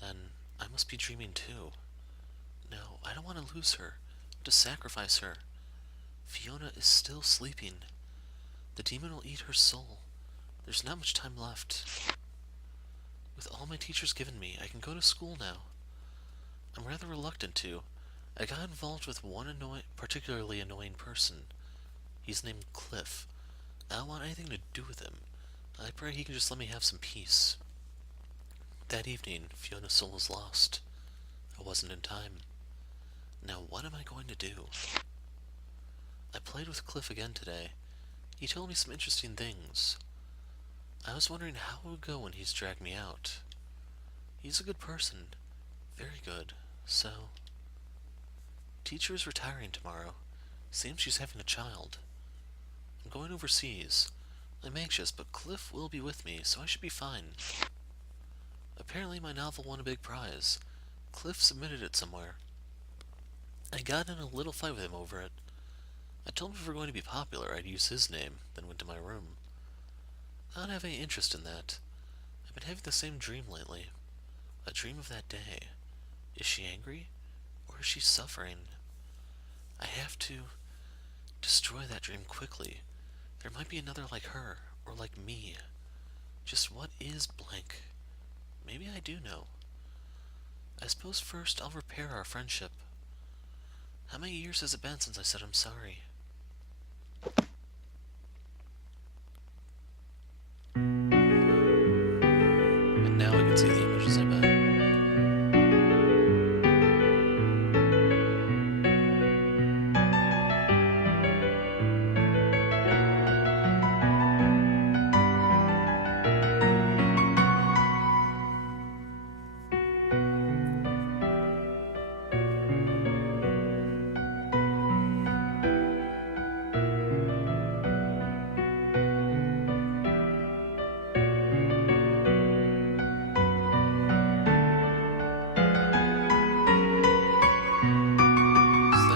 Then I must be dreaming too. No, I don't want to lose her, to sacrifice her. Fiona is still sleeping. The demon will eat her soul. There's not much time left. With all my teachers given me, I can go to school now. I'm rather reluctant to. I got involved with one particularly annoying person. He's named Cliff. I don't want anything to do with him. I pray he can just let me have some peace. That evening, Fiona's soul was lost. I wasn't in time. Now what am I going to do? I played with Cliff again today. He told me some interesting things. I was wondering how it would go when he's dragged me out. He's a good person. Very good. So... Teacher is retiring tomorrow. Seems she's having a child. I'm going overseas. I'm anxious, but Cliff will be with me, so I should be fine. Apparently my novel won a big prize. Cliff submitted it somewhere. I got in a little fight with him over it. I told him if we were going to be popular, I'd use his name, then went to my room. I don't have any interest in that. I've been having the same dream lately. A dream of that day. Is she angry? Or is she suffering? I have to destroy that dream quickly. There might be another like her, or like me. Just what is blank? Maybe I do know. I suppose first I'll repair our friendship. How many years has it been since I said I'm sorry? And now I can see the images, I bet.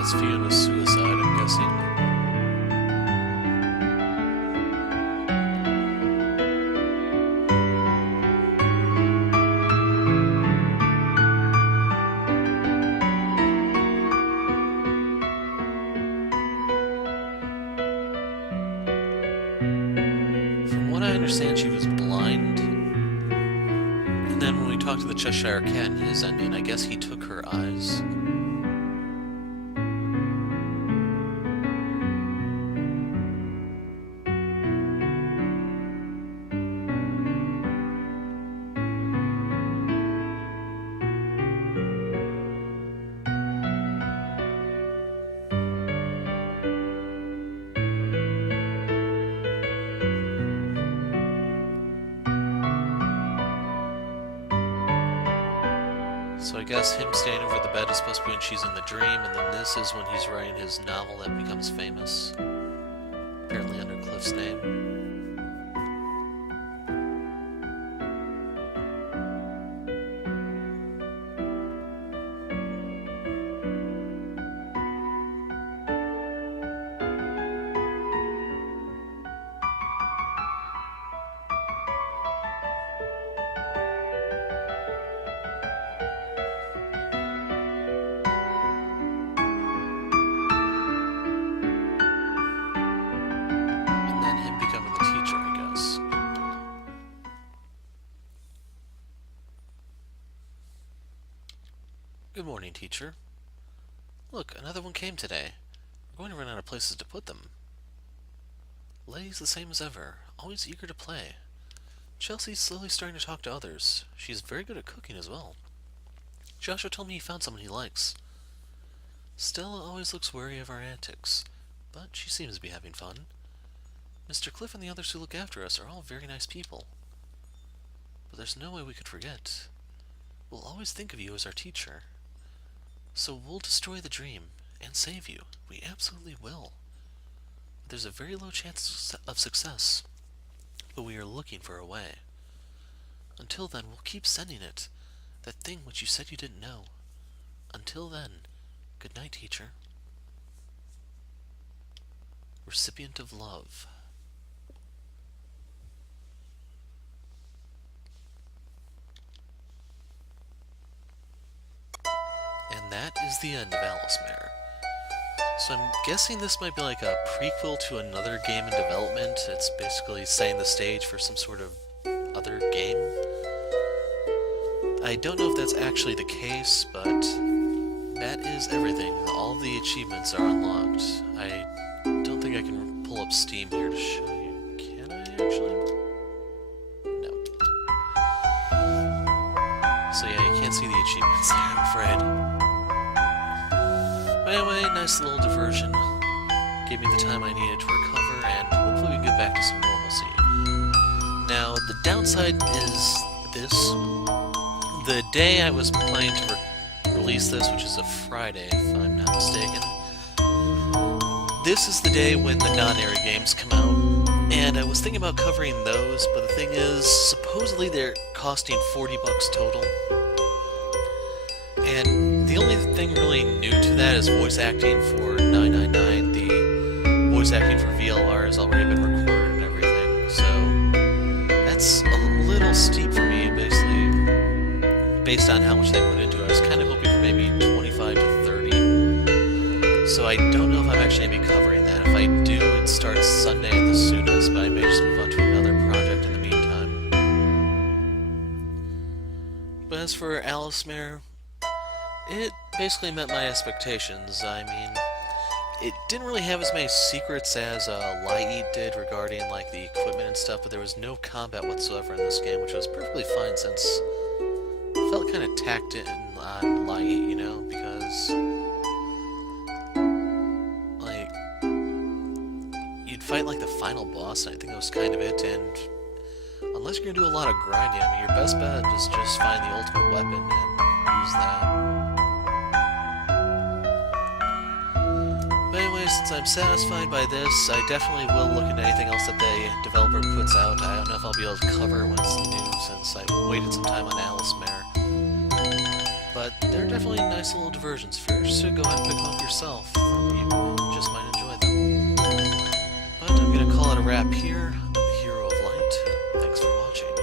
Fiona's suicide, I'm guessing. From what I understand, she was blind. And then when we talked to the Cheshire Cat in his ending, I guess he took her eyes. So I guess him standing over the bed is supposed to be when she's in the dream, and then this is when he's writing his novel that becomes famous. Apparently under Cliff's name. Good morning, teacher. Look, another one came today. We're going to run out of places to put them. Letty's the same as ever, always eager to play. Chelsea's slowly starting to talk to others. She's very good at cooking as well. Joshua told me he found someone he likes. Stella always looks wary of our antics, but she seems to be having fun. Mr. Cliff and the others who look after us are all very nice people. But there's no way we could forget. We'll always think of you as our teacher. So we'll destroy the dream and save you. We absolutely will. There's a very low chance of success, but we are looking for a way. Until then, we'll keep sending it. That thing which you said you didn't know. Until then, good night, teacher. Recipient of love. And that is the end of Alicemare. So I'm guessing this might be like a prequel to another game in development. It's basically setting the stage for some sort of other game. I don't know if that's actually the case, but that is everything. All the achievements are unlocked. I don't think I can pull up Steam here to show you. Can I actually? No. So yeah, you can't see the achievements there, I'm afraid. But anyway, nice little diversion. Gave me the time I needed to recover, and hopefully we can get back to some normalcy. Now, the downside is this. The day I was planning to release this, which is a Friday, if I'm not mistaken, this is the day when the non-airy games come out, And I was thinking about covering those, but the thing is, supposedly they're costing $40 total. And the only thing really new to that is voice acting for $9.99. The voice acting for VLR has already been recorded and everything, so that's a little steep for me, based on how much they put into it. I was kind of hoping for maybe 25 to 30. So I don't know if I'm actually going to be covering that. If I do, it starts Sunday at the soonest, but I may just move on to another project in the meantime. But as for Alicemare, it basically met my expectations. I mean, it didn't really have as many secrets as Light did regarding like the equipment and stuff, but there was no combat whatsoever in this game, which was perfectly fine since it felt kind of tacked in on Light, you know, because like you'd fight like the final boss, and I think that was kind of it. And unless you're gonna do a lot of grinding, I mean, your best bet is just find the ultimate weapon and use that. But anyway, since I'm satisfied by this, I definitely will look into anything else that the developer puts out. I don't know if I'll be able to cover it when it's new, since I waited some time on Alicemare. But they're definitely nice little diversions for you, so go ahead and pick them up yourself. You just might enjoy them. But I'm going to call it a wrap here. I'm the Hero of Light. Thanks for watching.